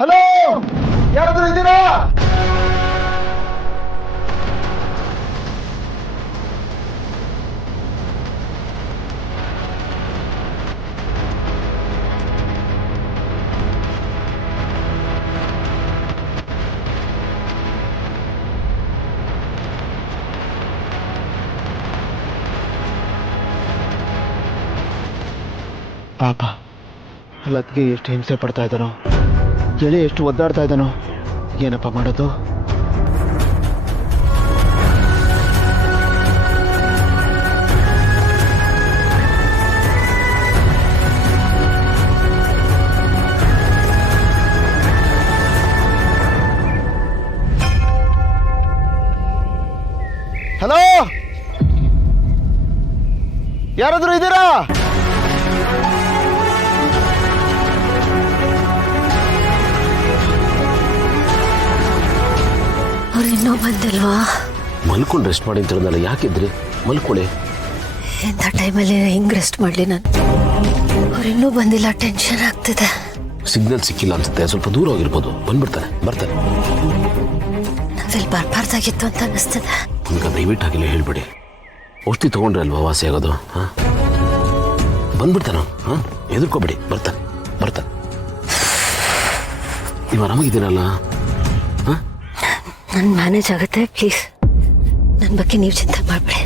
Hello, ಯಾರಾದ್ರೂ ಇದ್ದೀರಾ? ಪಾಪ ಲತ್ಗೆ ಎಷ್ಟು ಹಿಂಸೆ ಪಡ್ತಾ ಇದ್ದಾನೋ, ಎಳೆ ಎಷ್ಟು ಒದ್ದಾಡ್ತಾ ಇದ್ದಾನೋ, ಏನಪ್ಪ ಮಾಡೋದು? ಹಲೋ, ಯಾರಾದ್ರೂ ಇದ್ದೀರಾ? ಅವ್ರು ಇನ್ನೂ ಬಂದಿಲ್ವಾ? ಮಲ್ಕೊಂಡು ರೆಸ್ಟ್ ಮಾಡಿ ಅಂತ ಹೇಳಿದ್ನಲ್ಲ, ಯಾಕಿದ್ರಿ? ಮಲ್ಕೊಳ್ಳಿ. ಎಂಥ ಟೈಮಲ್ಲಿ ಹಿಂಗೆ ರೆಸ್ಟ್ ಮಾಡಲಿ ನಾನು? ಅವ್ರು ಇನ್ನೂ ಬಂದಿಲ್ಲ, ಟೆನ್ಷನ್ ಆಗ್ತಿದೆ. ಸಿಗ್ನಲ್ ಸಿಕ್ಕಿಲ್ಲ ಅನ್ಸುತ್ತೆ, ಸ್ವಲ್ಪ ದೂರ ಹೋಗಿರ್ಬೋದು. ಬರ್ತಾನೆ. ನಾವಿಲ್ಲಿ ಬರಬಾರ್ದಾಗಿತ್ತು ಅಂತ ಅನ್ನಿಸ್ತದೆ. ಈಗ ದಯವಿಟ್ಟು ಆಗಿಲ್ಲ ಹೇಳ್ಬೇಡಿ. ಔಷಧಿ ತೊಗೊಂಡ್ರೆ ಅಲ್ವಾ ವಾಸಿ ಆಗೋದು? ಹಾಂ, ಬಂದ್ಬಿಡ್ತಾನ. ಹಾಂ, ಹೆದರ್ಕೋಬೇಡಿ, ಬರ್ತಾನೆ. ನೀವು ಆರಾಮಾಗಿದ್ದೀರಲ್ಲ? ಹಾಂ, ನನ್ನ ಮ್ಯಾನೇಜ್ ಆಗುತ್ತೆ, ಪ್ಲೀಸ್ ನನ್ನ ಬಗ್ಗೆ ನೀವು ಚಿಂತೆ ಮಾಡಬೇಡಿ.